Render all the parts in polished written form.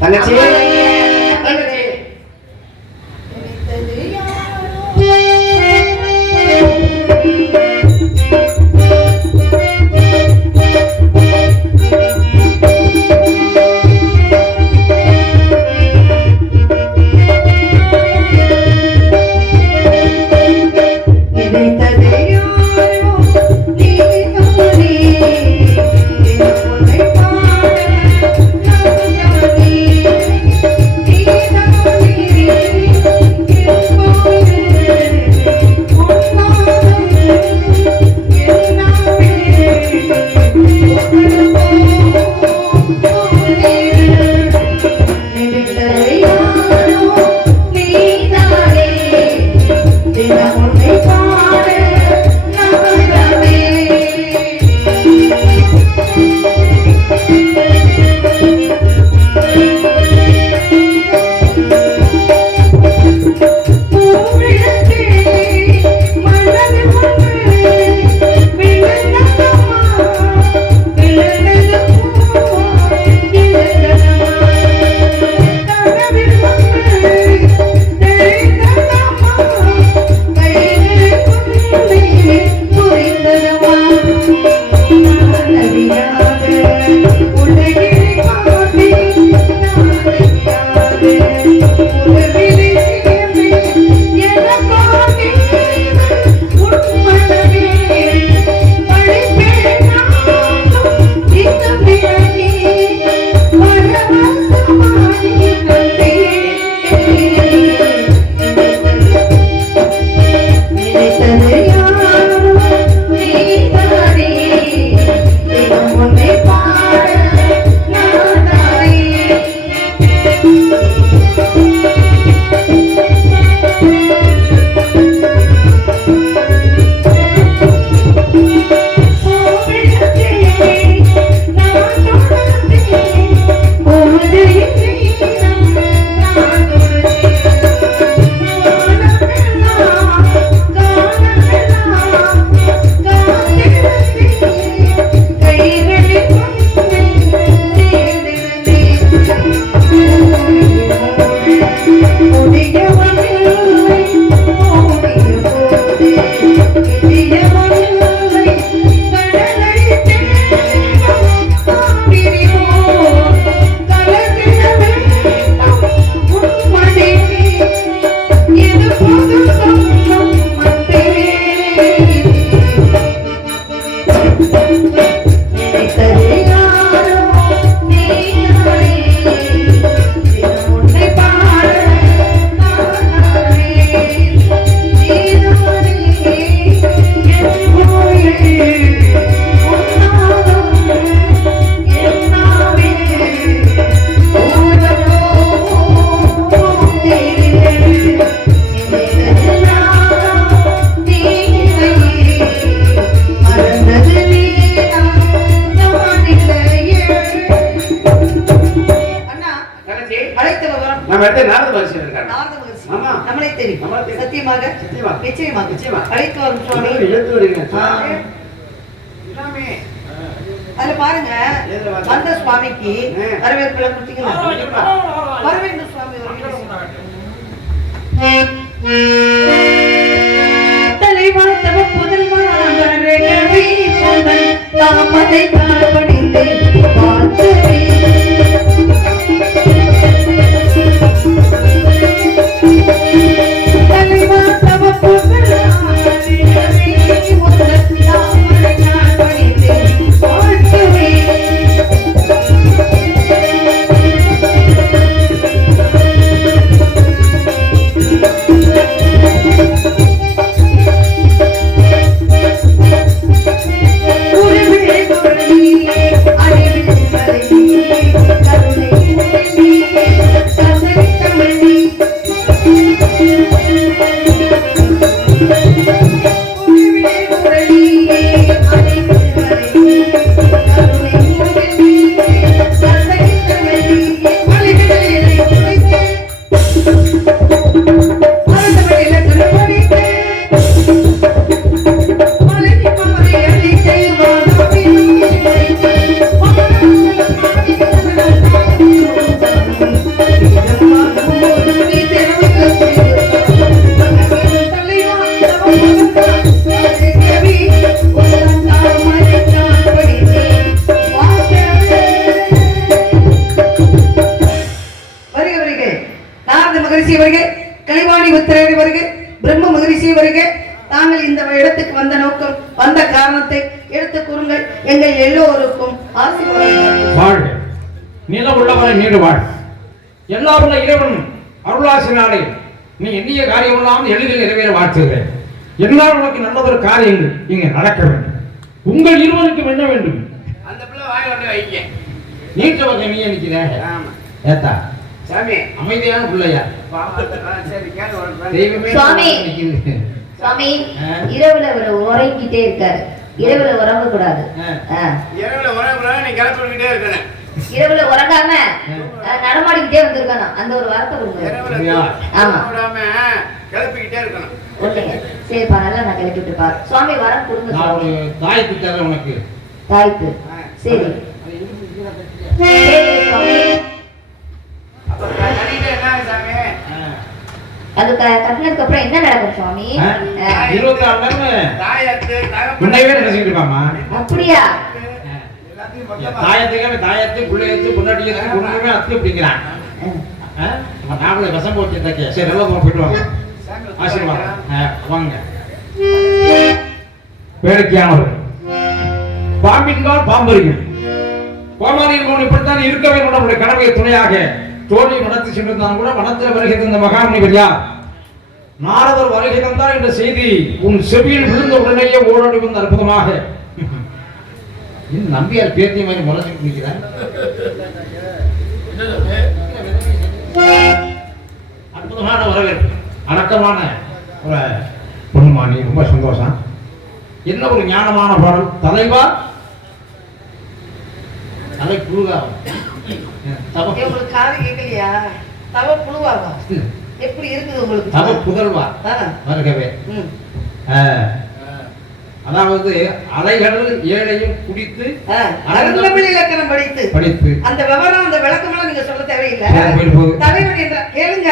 தங்கச்சி அதுல பாருங்க வந்த சுவாமிக்கு வரவேற்புல கொடுத்தீங்களா? வரவேண்டு சுவாமி தலைவா தவ புதல்வா வரகவி புதல் தாமதை காண்படிந்து பார்த்தே தலைவா தவ புதல்வா வரகவி புதல் தாமதை காண்படிந்து பார்த்தே அறிவில் மகரிஷி வருக, கலைவாணி உத்திரேவி வருக, பிரம்ம மகரிஷி வருக. தாங்கள் இந்த இடத்துக்கு வந்த நோக்கம், வந்த காரணத்தை எடுத்து கூறுங்கள். எங்கள் எல்லோருக்கும் வாழ்க. நில உள்ளவரை நீடு வாழ். எல்லாருள்ள இறைவன் அருளாசினாலே நீ எண்ணிய காரியம் எல்லாம் எளிதில் நிறைவேற வாழ்த்துகிறேன். என்னால் உனக்கு நல்லதொரு காரியங்கள் இங்கே நடக்க வேண்டும். உங்கள் இருவருக்கும் என்ன வேண்டும்? அந்த பிள்ளை வாய் கொண்டு வைக்க நீட்ட பக்கம் நீ நிற்கிற ஏத்தா சாமி அமைதியான பிள்ளையா சரி கேட்டு தெய்வமே சுவாமி. சுவாமி இரவுல ஒரு உறங்கிட்டே இருக்காரு. இரவுல உறங்க கூடாது. இரவுல உறவுல நீ கிளப்பிக்கிட்டே இருக்கணும். இரவுல உறங்காம நடமாடிக்கிட்டே வந்திருக்கணும். அந்த ஒரு வார்த்தை கொடுங்க. ஆமா கிளப்பிக்கிட்டே இருக்கணும். ஓகேங்க சரிப்பா, நல்லா நான் கிளப்பி விட்டுப்பா. சுவாமி வரம் கொடுங்க. நான் ஒரு தாய்ப்பு தரேன் உனக்கு. தாய்ப்பு சரி சரி சுவாமி. அப்ப கட்டிட்டு என்ன சாமி? அது கட்டினதுக்கு அப்புறம் என்ன நடக்கும் சுவாமி? 24 நேரம் தாயத்து முன்னையே நினைச்சிட்டு இருக்காமா? அப்படியா? தாயத்து பிள்ளையத்து பொண்டாட்டியத்து குடும்பமே அத்து அப்படிங்கிறான். நாமளே விஷம் போட்டு தக்க. சரி நல்லா போயிட்டு வாங்க. ஆசீர்வாதம் வாங்க. வேடிக்கையானவர் பாம்பின்கால் பாம்பறியும் கோமாரியின் இப்படித்தான் இருக்கவே நம்முடைய கனவை துணையாக தோழி நடத்தி சென்றிருந்தாலும் கூட வனத்தில் வருகை தந்த மகாமுனிவர் யார்? நாரதர் வருகை தந்தார் என்ற செய்தி உன் செவியில் விழுந்த உடனேயே ஓடோடி வந்து அற்புதமாக நம்பியார் பேத்திய மாதிரி முறைஞ்சிட்டு நிற்கிறார். அற்புதமான வரவேற்பு, அடக்கமான ஒரு பொண்ணுமானி. ரொம்ப சந்தோஷம். என்ன ஒரு ஞானமான பாடல். தலைவா தலை புழுகா உங்களுக்கு காது கேட்கலையா? தவ புழுவாவா? எப்படி இருக்குது உங்களுக்கு? தவ புதல்வா வருகவே. அதாவது அலைகடல் ஏழையும் குடித்து அருந்தமிழ் இலக்கணம் படித்து அந்த விவரம் அந்த விளக்கமெல்லாம் நீங்க சொல்ல தேவையில்லை. தலைவன் என்றால் கேளுங்க.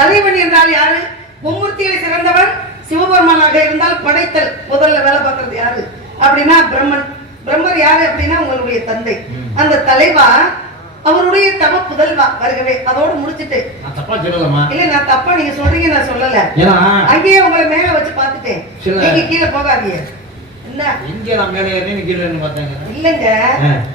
தலைவன் என்றால் யாரு? மும்மூர்த்திகளை சிறந்தவன் சிவபெருமானாக இருந்தால் படைத்தல் முதல்ல வேலை பார்க்கறது யாரு அப்படின்னா பிரம்மன். பிரம்மர் யாரு அப்படின்னா உங்களுடைய தந்தை. அந்த தலைவா அவருடைய தவ புதல்வா வருகவே. அதோட முடிச்சுட்டு இல்ல நான் தப்பா நீங்க சொல்றீங்க, நான் சொல்லல. அங்கேயே உங்களை மேல வச்சு பார்த்துட்டேன். நீங்க கீழே போகாதீங்க. இல்லங்க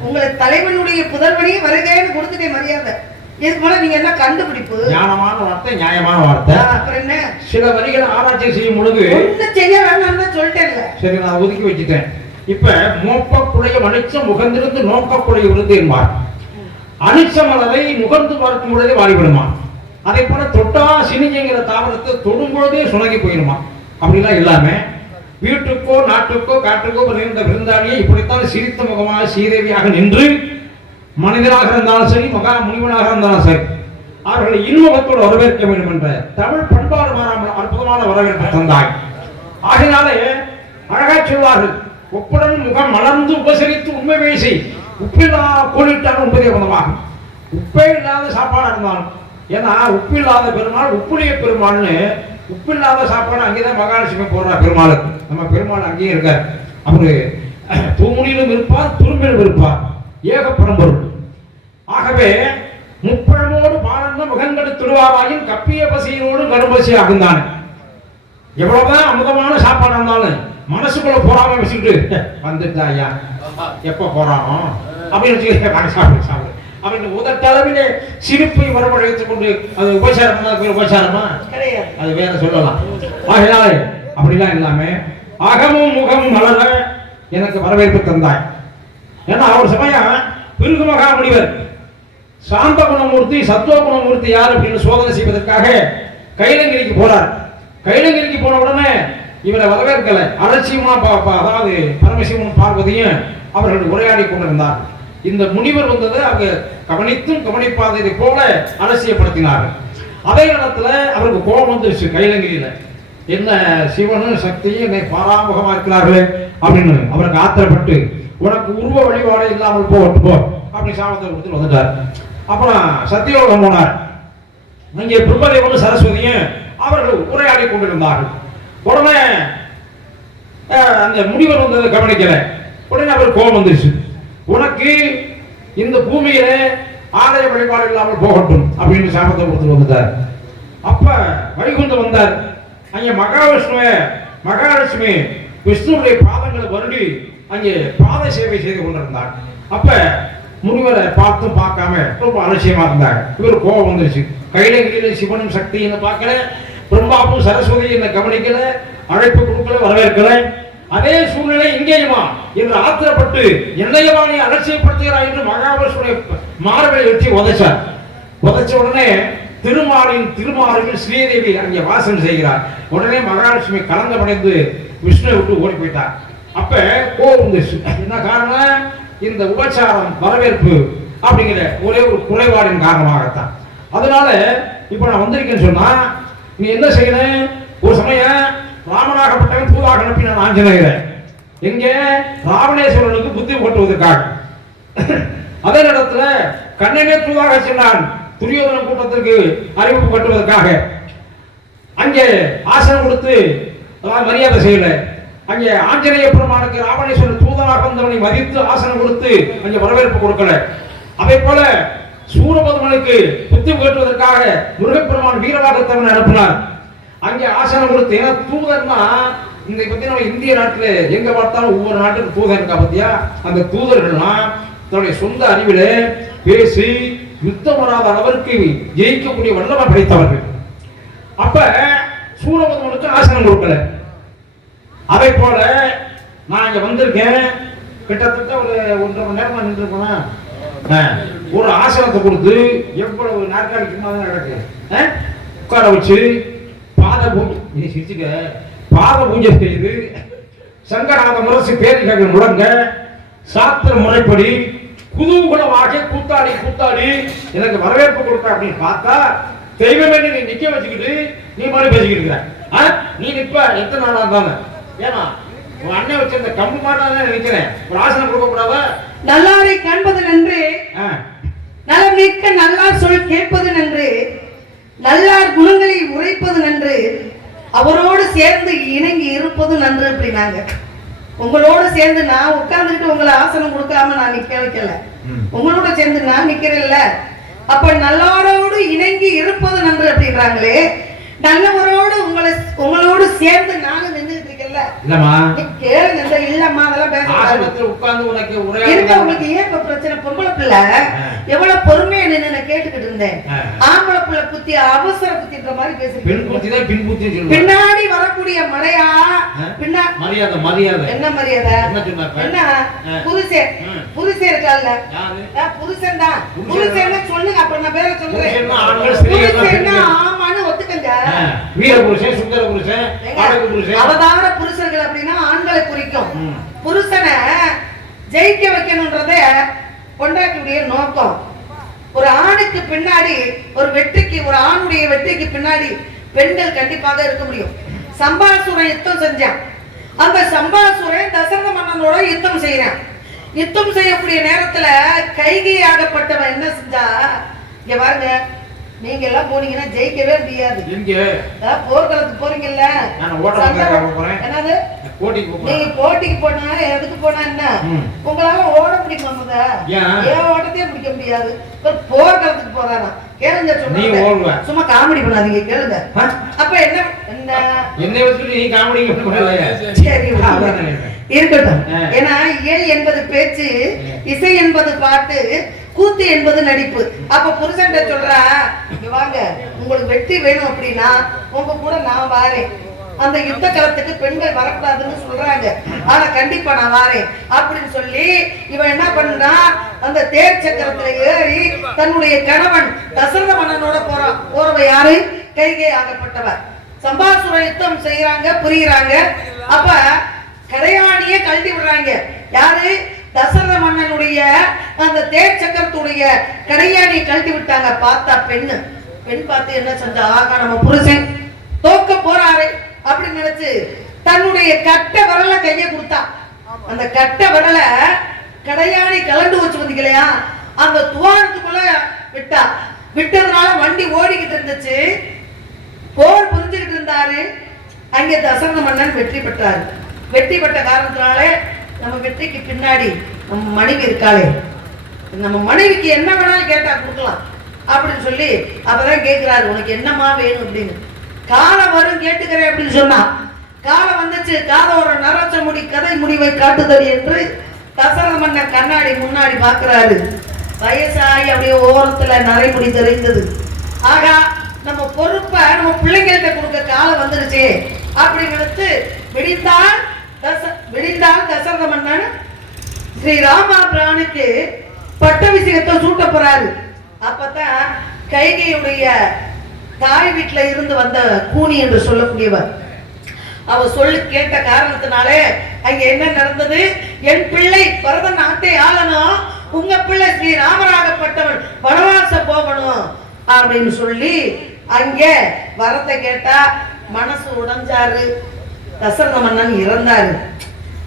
உங்களை தலைவனுடைய புதல்வனையே வருகைன்னு கொடுத்துட்டேன் மரியாதை. இதுக்கு மேல நீங்க என்ன கண்டுபிடிப்பு? ஞானமான வார்த்தை, நியாயமான வார்த்தை. அப்புறம் என்ன? சில வரிகளை ஆராய்ச்சி செய்யும் பொழுது ஒன்னும் செய்ய வேண்டாம்னு சொல்லிட்டேன்ல. சரி நான் ஒதுக்கி வச்சுட்டேன். இப்ப மோப்பக்குடைய மனுஷம் முகந்திருந்து நோக்கக்குடைய விருது என்பார். அனிச்ச மலரை முகர்ந்து பார்க்கும் பொழுதே வாடிவிடுமா. அதே போல தொட்டா சினிங்கிற தாவரத்தை தொடும் பொழுதே சுணங்கி போயிடுமா. அப்படிலாம் இல்லாம வீட்டுக்கோ நாட்டுக்கோ காட்டுக்கோ இருந்த விருந்தாளியை இப்படித்தான் சிரித்த முகமாக சீதேவியாக நின்று மனிதனாக இருந்தாலும் சரி மகா முனிவனாக இருந்தாலும் சரி அவர்களை இன்முகத்தோடு வரவேற்க வேண்டும் என்ற தமிழ் பண்பாடு மாறாமல் அற்புதமான வரவேற்பு தந்தாய். ஆகினாலே அழகா சொல்வார்கள், ஒப்புடன் முகம் மலர்ந்து உபசரித்து உண்மை பேசி உப்பில்லா கோலிட்டாலும் உண்மையை பதமாகும். உப்பே இல்லாத சாப்பாடு இருந்தாலும், ஏன்னா உப்பில்லாத பெருமாள் உப்புளிய பெருமாள்னு உப்பில்லாத சாப்பாடு அங்கேதான் மகாலட்சுமி போடுறா பெருமாளுக்கு. நம்ம பெருமாள் அங்கேயே இருக்கார். அவரு தூமுனிலும் இருப்பார், துரும்பிலும் இருப்பார். ஏக பரம்பொருள். ஆகவே முப்பழமோடு பாலந்த முகங்கடு திருவாராயின் கப்பிய பசியோடு கடும்பசி ஆகுந்தானே. எவ்வளவுதான் அமுதமான சாப்பாடு இருந்தாலும் மனசுக்குள்ள போறாம வச்சுட்டு வந்துட்டா ஐயா எப்ப போறானோ அப்படின்னு சாப்பிடு அப்படின்னு உதட்டளவிலே சிரிப்பை வரவழைத்துக் கொண்டு அது உபசாரமா கிடையாது, அது வேற சொல்லலாம். ஆகையாலே அப்படிலாம் இல்லாம அகமும் முகமும் மலர எனக்கு வரவேற்பு தந்தாய். ஏன்னா அவர் சமயம் பிருகு மகாமுனிவர் சாந்த குணமூர்த்தி சத்துவ குணமூர்த்தி யார் அப்படின்னு சோதனை செய்வதற்காக கைலங்கிரிக்கு போறார். கைலங்கிரிக்கு போன உடனே இவரை வரவேற்கல. அலட்சியமா அதாவது பரமசிவனும் பார்வதியும் அவர்கள் உரையாடி கொண்டிருந்தார். இந்த முனிவர் வந்தது அவங்க கவனித்தும் கவனிப்பாததை போல அலட்சியப்படுத்தினார்கள். அதே இடத்துல அவருக்கு கோபம் வந்துருச்சு. கைலங்கிரியில என்ன சிவனும் சக்தியும் என்னை பாராமுகமா இருக்கிறார்களே அப்படின்னு அவருக்கு ஆத்திரப்பட்டு உனக்கு உருவ வழிபாடு இல்லாமல் போட்டு போ அப்படி சாபத்தை கொடுத்து வந்துட்டார். அப்புறம் சத்தியோகம் போனார். அங்கே பிரம்மதேவனும் சரஸ்வதியும் அவர்கள் உரையாடி கொண்டிருந்தார்கள். உடனே அந்த முனிவர் வந்ததை கவனிக்கல. உடனே அவர் கோபம் வந்துருச்சு. உனக்கு இந்த பூமியில ஆலய வழிபாடு இல்லாமல் போகட்டும் அப்படின்னு சாபத்தை கொடுத்துட்டு வந்துட்டார். அப்ப வைகுண்டம் வந்தார். அங்கே மகாலட்சுமி விஷ்ணுவுடைய பாதங்களை வருடி அங்கே பாத சேவை செய்து கொண்டிருந்தார். அப்ப முனிவரை பார்த்தும் பார்க்காம ரொம்ப அலட்சியமா இருந்தாங்க. இவர் கோபம் வந்துருச்சு. கையில சிவனும் சக்தின்னு பார்க்கல, பிரம்மாவும் சரஸ்வதி என்ன கவனிக்கல, அழைப்பு கொடுக்கல, வரவேற்கல. அதே சூழ்நிலை இங்கேயுமா என்று ஆத்திரப்பட்டு என்னையவா நீ அலட்சியப்படுத்துகிறாய் என்று மகாவிஷ்ணுடைய மார்பை வச்சு உதைச்ச உடனே திருமாலில் ஸ்ரீதேவி அங்கே வாசம் செய்கிறார். உடனே மகாலட்சுமி கலங்கமடைந்து விஷ்ணுவை விட்டு ஓடி போயிட்டார். அப்ப கோபம் வந்துச்சு. என்ன காரணம்? இந்த உபச்சாரம் வரவேற்பு அப்படிங்கிற ஒரே ஒரு குறைபாடின் காரணமாகத்தான். அதனால இப்ப நான் வந்திருக்கேன்னு சொன்னா நீ என்ன செய்யணும்? ஒரு சமயம் ராமனாகப்பட்டவன் தூதாக அனுப்பினான் ஆஞ்சநேயரை. எங்க? ராவணேஸ்வரனுக்கு புத்தி போட்டுவதற்காக. அதே நேரத்துல கண்ணனே தூதாக சென்றான் துரியோதன கூட்டத்திற்கு அறிவிப்பு கட்டுவதற்காக. அங்கே ஆசனம் கொடுத்து மரியாதை செய்யல. அங்கே ஆஞ்சநேய பெருமானுக்கு ராவணேஸ்வரன் தூதனாக வந்தவனை மதித்து ஆசனம் கொடுத்து அங்கே வரவேற்பு கொடுக்கல. அதே போல சூரபத்மனுக்கு புத்தி கேட்டுவதற்காக முருகப்பெருமான் வீரவாகத்தவனை அனுப்பினார். அங்கே ஆசனம் கொடுத்து. ஏன்னா தூதர்னா இந்த பத்தி இந்திய நாட்டுல எங்க பார்த்தாலும் ஒவ்வொரு நாட்டுக்கு தூதர் இருக்கா பத்தியா? அந்த தூதர்கள்லாம் தன்னுடைய சொந்த அறிவில பேசி யுத்தம் வராத அளவிற்கு ஜெயிக்கக்கூடிய வல்லமை படைத்தவர்கள். அப்ப சூரபத்மனுக்கு ஆசனம் கொடுக்கல. அதே போல நான் இங்க வந்திருக்கேன். கிட்டத்தட்ட ஒரு 1.5 மணி நேரமா நின்று இருக்கேன். ஒரு ஆசனத்தை கொடுத்து எவ்வளவு நாற்காலி சும்மா தான் நடக்கு உட்கார வச்சு பாத பூஜை செய்து சங்கராத முரசு பேரிகள் முழங்க சாத்திர முறைப்படி குதூகலமாக கூத்தாடி எனக்கு வரவேற்பு கொடுத்த அப்படின்னு பார்த்தா தெய்வமே நீ நிக்க வச்சுக்கிட்டு நீ மாதிரி பேசிக்கிட்டு இருக்க. நீ நிப்ப எத்தனை நாளா இருந்தாங்க? ஏன்னா உன் அண்ணன் வச்சு இந்த கம்பு மாட்டாதான் நினைக்கிறேன். ஒரு ஆசனம் கொடுக்க கூடாத? நல்லாரை காண்பது நன்று, நலம் நிற்க நல்லார் சொல் கேட்பது நன்று, நல்லார் குணங்களை உரைப்பது நன்று, அவரோடு சேர்ந்து இணங்கி இருப்பது நன்று அப்படின்னாங்க. உங்களோட சேர்ந்து நான் உட்கார்ந்துட்டு உங்களை ஆசனம் கொடுக்காம நான் நிக்க வைக்கல, உங்களோட சேர்ந்து நான் நிக்கிறேன்ல. அப்ப நல்லவரோடு இணங்கி இருப்பது நன்று அப்படின்றாங்களே. நல்லவரோடு உங்களோடு சேர்ந்து நானும் நின்றுட்டு இருக்கேன்ல. இல்லம்மா கேளுங்க. இல்லம்மா அதெல்லாம் பேச உட்கார்ந்து உனக்கு உங்களுக்கு ஏன் இப்ப பிரச்சனை? பொம்பளை பிள்ளை எவ்வளவு பொறுமையா நின்று நான் கேட்டுக்கிட்டு இருந்தேன். ஆம்பளை பிள்ளை புத்தி அவசர புத்தின்ற மாதிரி பேசுறீங்க. பின்னாடி வரக்கூடிய மழையா மரியாதை என்ன மரியாதை? என்ன புருஷன் இருக்கால? புருஷன் தான். புருஷன் சொல்லுங்க. அப்புறம் நான் பேர சொல்றேன். புருஷன் ஆமான்னு ஒத்துக்கங்க. வீர புருஷன், சுந்தர புருஷன், அழகு புருஷன், அவதார புருஷர்கள் அப்படின்னா ஆண்களை குறிக்கும். புருஷனை ஜெயிக்க வைக்கணும்ன்றத பொண்டாட்டியுடைய நோக்கம். ஒரு ஆணுக்கு பின்னாடி ஒரு வெற்றிக்கு, ஒரு ஆணுடைய வெற்றிக்கு பின்னாடி பெண்கள் கண்டிப்பாக இருக்க முடியும். சம்பாசுரன் யுத்தம் செஞ்சான். அந்த சம்பாசுரன் தசரத மன்னனோட யுத்தம் செய்யறான். யுத்தம் செய்யக்கூடிய நேரத்துல கைகை ஆகப்பட்டவன் என்ன செஞ்சா, இங்க பாருங்க, நீங்க எல்லாம் போனீங்கன்னா ஜெயிக்கவே முடியாது. போர்க்களத்துக்கு போறீங்கல்ல, என்னது நீங்க போட்டிக்கு போனா எதுக்கு போனா என்ன உங்களால ஓட முடியுமா? ஏன் ஓட்டத்தையே பிடிக்க முடியாது. போர்க்களத்துக்கு போறானா கேளுங்க. சொன்ன சும்மா காமெடி பண்ணாதீங்க, கேளுங்க. அப்ப என்ன சரி இருக்கட்டும். ஏன்னா இயல் என்பது பேச்சு, இசை என்பது பாட்டு, கூத்து என்பது நடிப்பு. அப்ப புருஷன் சொல்றா, வாங்க உங்களுக்கு வெற்றி வேணும் அப்படின்னா உங்க கூட நான் வாரேன். அந்த யுத்த களத்துக்கு பெண்கள் வரக்கூடாதுன்னு சொல்றாங்க, ஆனா கண்டிப்பா நான் வாரேன் அப்படின்னு சொல்லி இவன் என்ன பண்ணா, அந்த தேர் சக்கரத்துல ஏறி தன்னுடைய கணவன் தசரத மன்னனோட போறவ யாரு? கைகை ஆகப்பட்டவர். சம்பாசுர யுத்தம் செய்யறாங்க, புரியுறாங்க. அப்ப கரையாணியே கழட்டி விடுறாங்க. யாரு? தசரத மன்னனுடைய அந்த தேர் சக்கரத்துடைய கடையாணியை கழட்டி விட்டாங்க. பார்த்தா பெண் பார்த்து என்ன செஞ்சா, ஆகா நம்ம புருஷன் தோக்க போறாரு அப்படின்னு நினைச்சு தன்னுடைய கட்ட விரல கைய கொடுத்தா. அந்த கட்ட விரல கடையாணி கலண்டு வச்சு வந்தீங்களையா, அந்த துவாரத்துக்குள்ள விட்டா. விட்டதுனால வண்டி ஓடிக்கிட்டு இருந்துச்சு. போர் புரிஞ்சுக்கிட்டு இருந்தாரு. அங்கே தசரத மன்னன் வெற்றி பெற்றாரு. வெற்றி பெற்ற காரணத்தினால நம்ம வெற்றிக்கு பின்னாடி நம்ம மனைவி இருக்காளே, நம்ம மனைவிக்கு என்ன வேணாலும் கேட்டா கொடுக்கலாம். அப்படின்னு சொல்லி அப்பதான் கேட்கிறாரு, உனக்கு என்னமா வேணும் அப்படின்னு. காலம் வரும் கேட்டுக்கிறேன் அப்படின்னு சொன்னா, காலம் வந்துச்சு. காதோர நரச்ச முடி கதை முடிவை காட்டுதல் என்று தசரத மன்னர் கண்ணாடி முன்னாடி பாக்குறாரு. வயசாகி அப்படியே ஓரத்துல நரைமுடி தெரிந்தது. ஆகா, நம்ம பொறுப்பை நம்ம பிள்ளைங்கள்ட்ட கொடுக்க காலம் வந்துருச்சு அப்படின்னு விடிந்தால் தசரத மன்னன் ஸ்ரீ ராமபிரானுக்கு பட்டாபிஷேகத்தை சூட்ட போறாரு. அப்பதான் கைகையுடைய தாய் வீட்டுல இருந்து வந்த கூனி என்று சொல்லக்கூடியவர் அவ சொல்லி கேட்ட காரணத்தினாலே அங்க என்ன நடந்தது, என் பிள்ளை பரத நாட்டை ஆளணும், உங்க பிள்ளை ஸ்ரீ ராமராகப்பட்டவன் வனவாசம் போகணும் அப்படின்னு சொல்லி அங்க வரத்தை கேட்டா மனசு உடைஞ்சாரு. தசரத மன்னன் இறந்தாரு.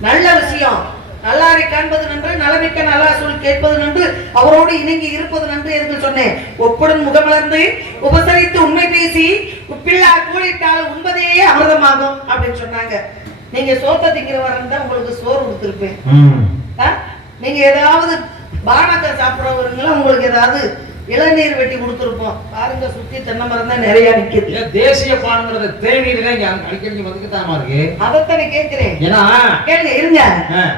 நல்ல விஷயம், நல்லாரை காண்பது நன்று, நலமிக்க நல்லா சொல் கேட்பது நன்று, அவரோடு இணங்கி இருப்பது நன்று என்று சொன்னேன். ஒப்புடன் முகமலர்ந்து உபசரித்து உண்மை பேசி உப்பில்லா கூலிட்டால் உண்பதே அமிர்தமாகும் அப்படின்னு சொன்னாங்க. நீங்க சோத்த திங்கிறவர இருந்தா உங்களுக்கு சோறு கொடுத்துருப்பேன். நீங்க ஏதாவது பானத்தை சாப்பிடுறவருங்களா உங்களுக்கு ஏதாவது இளநீர் வெட்டி கொடுத்துருப்போம். பாருங்க, சுத்தி தென்னை மரம் தான் நிறைய நிக்குது. தேசிய பானங்கிறது தேநீர் தான் இங்க அடிக்கடி வந்துக்குதாமா இருக்கு. அதைத்தானே கேட்கிறேன். கேளுங்க, இருங்க.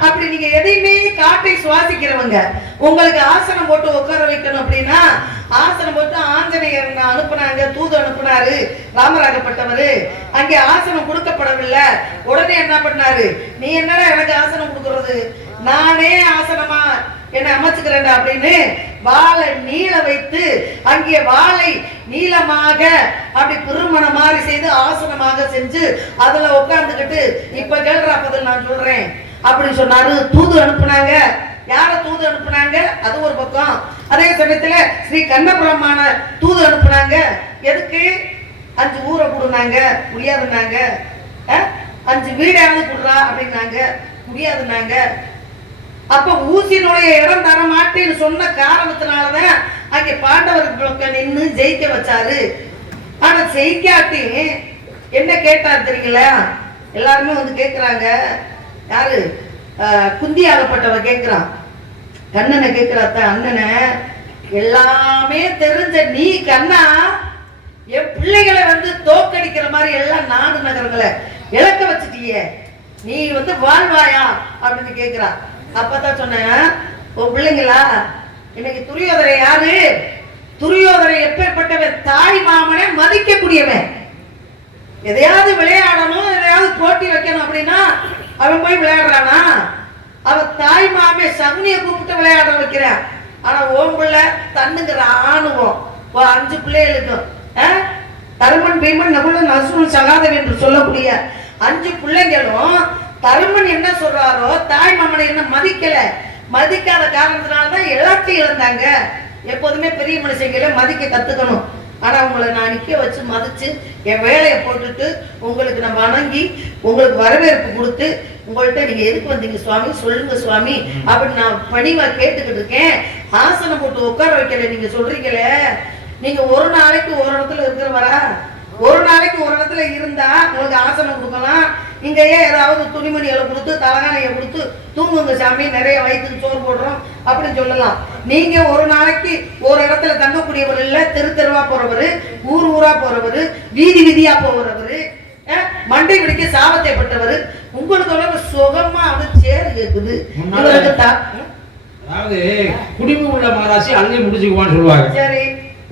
அப்படி நீங்க எதையுமே காட்டை சுவாசிக்கிறவங்க உங்களுக்கு ஆசனம் போட்டு உட்கார வைக்கணும் அப்படின்னா, ஆசனம் போட்டு ஆஞ்சநேயர் அனுப்புனாங்க, தூது அனுப்புனாரு ராமராகப்பட்டவரு. அங்கே ஆசனம் கொடுக்கப்படவில்லை. உடனே என்ன பண்ணாரு, நீ என்னடா எனக்கு ஆசனம் கொடுக்கறது, நானே ஆசனமா என்ன அமைச்சுக்கிறேன் அப்படின்னு வாழை நீள வைத்து அங்கே வாழை நீளமாக அப்படி திருமண மாதிரி செய்து ஆசனமாக செஞ்சு அதுல உட்கார்ந்துக்கிட்டு இப்ப கேள்றா பதில் நான் சொல்றேன் அப்படின்னு சொன்னாரு. தூது அனுப்புனாங்க. யார தூது அனுப்புனாங்க, அது ஒரு பக்கம். அதே சமயத்துல ஸ்ரீ கண்ணபிரமான தூது அனுப்புனாங்க. எதுக்கு, 5 ஊரை கொடுனாங்க, முடியாதுன்னாங்க. 5 வீடாவது கொடுறா அப்படின்னாங்க, முடியாதுன்னாங்க. அப்ப ஊசியினுடைய இடம் தர மாட்டேன்னு சொன்ன காரணத்தினாலதான் அங்க பாண்டவர்களுக்கு நின்று ஜெயிக்க வச்சாரு. ஆனா ஜெயிக்காட்டி என்ன கேட்டார் தெரியுங்களா, எல்லாருமே வந்து கேட்கிறாங்க. யாரு, குந்தியாகப்பட்டவ கேட்கிறான், கண்ணனை கேட்கிறாத்த, அண்ணனை எல்லாமே தெரிஞ்ச நீ கண்ணா என் பிள்ளைகளை வந்து தோக்கடிக்கிற மாதிரி எல்லாம் நாடு நகரங்களை இழக்க வச்சுட்டிய, நீ வந்து வாழ்வாயா அப்படின்னு கேட்கிறான். அப்பதான் சொன்னேன், உன் பிள்ளைங்களா இன்னைக்கு துரியோதரை யாரு, துரியோதரை எப்பேற்பட்டவன், தாய் மாமனை மதிக்கக்கூடியவன். எதையாவது விளையாடணும், எதையாவது போட்டி வைக்கணும் அப்படின்னா அவன் போய் விளையாடுறானா, அவன் தாய் மாமே சகுனியை கூப்பிட்டு விளையாட வைக்கிறான். ஆனா ஓம் பிள்ளை தன்னுங்கிற ஆணுவோம் 5 பிள்ளைகளுக்கும் தருமன் பீமன் நகுலன் அசுரன் சகாதேவன் என்று சொல்லக்கூடிய 5 பிள்ளைங்களும் தருமன் என்ன சொல்றாரோ தாய் மாமனை என்ன மதிக்கல, மதிக்காத காரணத்தினால்தான் எல்லாத்தையும் இழந்தாங்க. எப்போதுமே பெரிய மனுஷங்களை மதிக்க கத்துக்கணும். ஆனா உங்களை நான் நிக்க வச்சு மதிச்சு என் வேலையை போட்டுட்டு உங்களுக்கு நான் வணங்கி உங்களுக்கு வரவேற்பு கொடுத்து உங்கள்கிட்ட நீங்க எதுக்கு வந்தீங்க சுவாமி, சொல்லுங்க சுவாமி அப்படின்னு நான் பணிவா கேட்டுக்கிட்டு இருக்கேன். ஆசனம் போட்டு உட்கார வைக்கல நீங்க சொல்றீங்களே, நீங்க ஒரு நாளைக்கு ஒரு இடத்துல இருக்கிறவரா, ஒரு நாளைக்கு ஒரு இடத்துல இருந்தா உங்களுக்கு ஆசனம் கொடுக்கலாம். இங்கேயே ஏதாவது துணிமணிகளை கொடுத்து தலகானையை கொடுத்து தூங்குங்க சாமி, நிறைய வயிற்றுக்கு சோறு போடுறோம் அப்படின்னு சொல்லலாம். நீங்க ஒரு நாளைக்கு ஒரு இடத்துல தங்கக்கூடியவர் இல்ல, தெரு தெருவா போறவரு, ஊர் ஊரா போறவரு, வீதி வீதியா போறவரு, மண்டை பிடிக்க சாபத்தைப்பட்டவர், உங்களுக்கு சுகமா வந்து சேரு கேக்குது. அதாவது குடிமை உள்ள மகாராசி அள்ளி முடிச்சுக்குவான்னு சொல்லுவாங்க. சரி,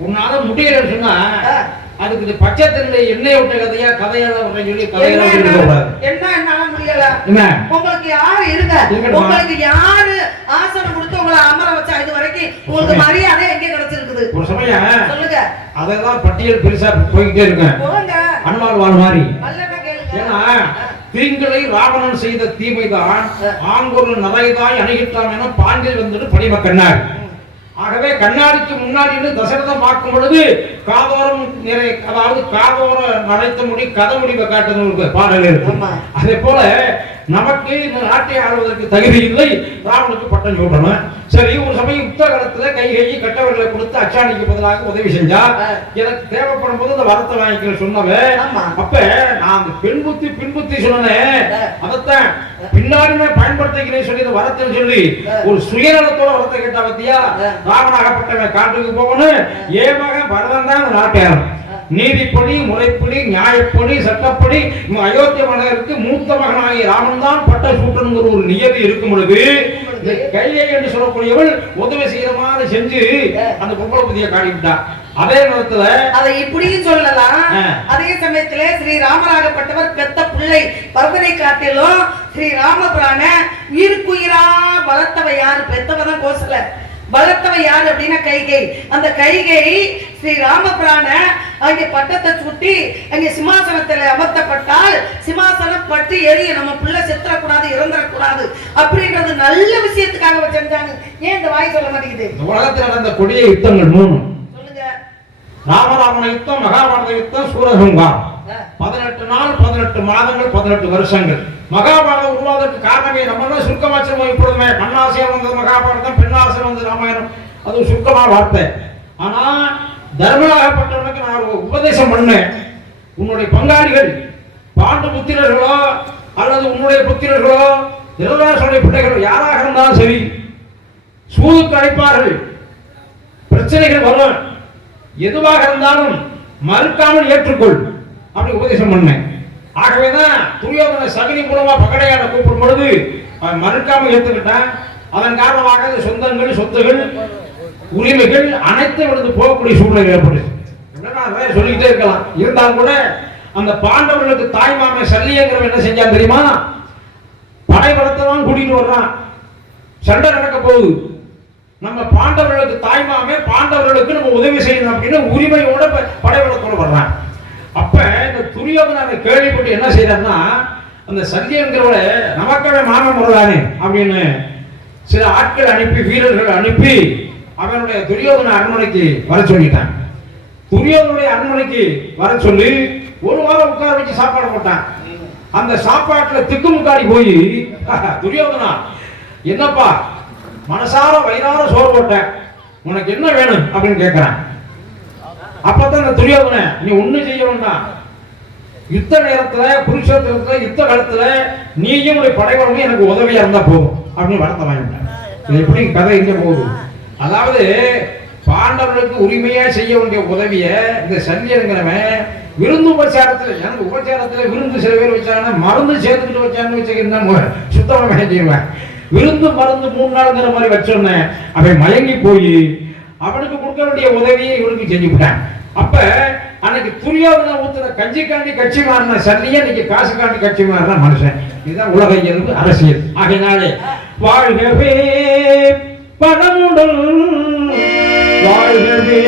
உன்னால முடியலன்னு சொன்னா அதுக்கு இது பச்சைத்தன்மை எண்ணெய் விட்ட கதையெல்லாம் சொல்லி கதையெல்லாம் என்ன என்னால முடியல. உங்களுக்கு யாரு இருக்க, உங்களுக்கு யாரு ஆசனம் கொடுத்து உங்களை அமர வச்சா இது வரைக்கும் உங்களுக்கு மரியாதை எங்க கிடைச்சிருக்குது ஒரு சமயம் சொல்லுங்க. அதெல்லாம் பட்டியல் பெருசா போய்கிட்டே இருக்கேன். அனுமார் வாழ் மாதிரி. ஏன்னா தீங்களை ராவணன் செய்த தீமைதான் ஆங்கொரு நரைதாய் அணுகிட்டான் என பாண்டில் வந்துட்டு படிம கண்ணாடி. ஆகவே கண்ணாடிக்கு முன்னாடி தசரதம் பார்க்கும் பொழுது காதோரம் நிறை, அதாவது காதோர நரைத்த முடி கதை முடிவை காட்டுறது பாடல் இருக்கு. அதே போல நமக்கு இந்த நாட்டை ஆளுவதற்கு தகுதி இல்லை, ராவனுக்கு பட்டம் சூட்டணும். சரி, ஒரு சமயம் யுத்த காலத்துல கைகை கட்டவர்களை கொடுத்து அச்சாணிக்கு பதிலாக உதவி செஞ்சா, எனக்கு தேவைப்படும் போது இந்த வரத்தை வாங்கிக்கிற சொன்னவன். அப்ப நான் அந்த பின்புத்தி சொன்னேன், அதைத்தான் பின்னாடி நான் பயன்படுத்திக்கிறேன் சொல்லி இந்த வரத்தை சொல்லி ஒரு சுயநலத்தோட வரத்தை கேட்டா பத்தியா, ராவனாகப்பட்டவன் காட்டுக்கு போகணும், ஏமாக பரதன் தான் அந்த நாட்டையாளன். நீதிப்படி, முறைப்படி, நியாயப்படி, சட்டப்படி அயோத்திய மன்னருக்கு மூத்த மகனாகிய ராமன் தான் பட்ட சூட்டனுங்கிற ஒரு நியதி இருக்கும் பொழுது கையை என்று சொல்லக்கூடியவள் உதவி செய்யற மாதிரி செஞ்சு அந்த பொம்பளை புதிய காட்டிவிட்டா. அதே நேரத்துல அதை இப்படியும் சொல்லலாம். அதே சமயத்துல ஸ்ரீ ராமராகப்பட்டவர் பெத்த பிள்ளை பரதனை காட்டிலும் ஸ்ரீ ராமபிரான உயிருக்குயிரா வளர்த்தவ யாரு? பெத்தவதான் கோசல, வளர்த்தவ யாரு அப்படின்னா கைகை. அந்த கைகை ஸ்ரீ ராமபிரான அங்கே பட்டத்தை சுட்டி அங்கே சிம்மாசனத்துல அமர்த்தப்பட்டால் சிம்மாசனம் பட்டு எரிய நம்ம பிள்ளை செத்துறக்கூடாது, இறந்துடக்கூடாது அப்படின்றது நல்ல விஷயத்துக்காக செஞ்சாங்க. ஏன் இந்த வாய் சொல்ல மாட்டேங்குது? உலகத்தில் நடந்த கொடிய யுத்தங்கள் 3 சொல்லுங்க. ராமராவண யுத்தம், மகாபாரத யுத்தம், சூரசம்ஹாரம். 18 நாள், 18 மாதங்கள், 18 வருஷங்கள். மகாபாரதம் உருவாவதற்கு காரணமே நம்ம தான் சுருக்கமாச்சம் இப்பொழுதுமே மண்ணாசையா வந்தது மகாபாரதம், பெண்ணாசை வந்தது ராமாயணம். அது சுருக்கமா வார்த்தை. ஆனா தர்மராகப்பட்டவனுக்கு நான் ஒரு உபதேசம் பண்ணேன். உன்னுடைய பங்காளிகள் பாண்டு புத்திரர்களோ அல்லது உன்னுடைய புத்திரர்களோ திருதராசனுடைய பிள்ளைகளோ யாராக இருந்தாலும் சரி, சூதுக்கு அழைப்பார்கள், பிரச்சனைகள் வரும், எதுவாக இருந்தாலும் மறுக்காமல் ஏற்றுக்கொள் அப்படி உபதேசம் பண்ணேன். ஆகவேதான் துரியோதன சகுனி மூலமா பகடையாட கூப்பிடும் பொழுது அவன் மறுக்காம ஏற்றுக்கிட்டான். அதன் காரணமாக சொந்தங்கள், சொத்துகள், உரிமைகள் அனைத்தும் விழுந்து போகக்கூடிய சூழ்நிலை ஏற்படுது. சொல்லிக்கிட்டே இருக்கலாம். இருந்தாலும் கூட அந்த பாண்டவர்களுக்கு தாய்மாமன் சல்லியங்கிறவன் என்ன செஞ்சான் தெரியுமா? படை பலத்தவன் கூட்டிட்டு வர்றான், சண்டை நடக்க போகுது, நம்ம பாண்டவர்களுக்கு தாய்மாமே, பாண்டவர்களுக்கு நம்ம உதவி செய்யணும் அப்படின்னு உரிமையோட படை பலத்தோட வர்றான். அப்ப இந்த துரியோதனை கேள்விப்பட்டு என்ன செய்யறாருன்னா, அந்த சல்லியங்கிறவள நமக்கவே மாமன் வருவானே அப்படின்னு சில ஆட்கள் அனுப்பி, வீரர்கள் அனுப்பி அவனுடைய துரியோதன அரண்மனைக்கு வர சொல்லிட்டான். துரியோதனுடைய அரண்மனைக்கு வர சொல்லி ஒரு வாரம் உட்கார வச்சு சாப்பாடு போட்டான். அந்த சாப்பாட்டுல திக்குமுக்காடி போய், துரியோதனா என்னப்பா மனசார வயிறார சோறு போட்டேன், உனக்கு என்ன வேணும் அப்படின்னு கேட்கிறான். அப்பதான் அந்த துரியோதன, நீ ஒண்ணும் செய்ய வேண்டாம், யுத்த நேரத்துல குருஷேத்திரத்துல யுத்த காலத்துல நீயும் உடைய படைவளமும் எனக்கு உதவியா இருந்தா போதும் அப்படின்னு வரத்தை வாங்கிட்டான். இது எப்படி கதை எங்க போகுது? அதாவது பாண்டவர்களுக்கு உரிமையா செய்ய வேண்டிய உதவிய இந்த சல்லியங்கிறவன் விருந்து உபச்சாரத்துல, எனக்கு உபச்சாரத்துல விருந்து சில பேர் வச்சாங்கன்னா மருந்து சேர்த்துக்கிட்டு வச்சான்னு வச்சுக்கிட்டு சுத்தமா செய்வேன். விருந்து மருந்து 3 நாளுங்கிற மாதிரி வச்சோன்னே அவன் மயங்கி போய் அவனுக்கு கொடுக்க வேண்டிய உதவியை இவனுக்கு செஞ்சு விட்டான். அப்ப அன்னைக்கு துரியோதனை ஊத்துற கஞ்சிக்காண்டி கட்சி மாறின சல்லிய இன்னைக்கு காசுக்காண்டி கட்சி மாறின மனுஷன். இதுதான் உலக இயல்பு, அரசியல். ஆகையினாலே வாழ்கவே பணமுடன் வாழ்கவே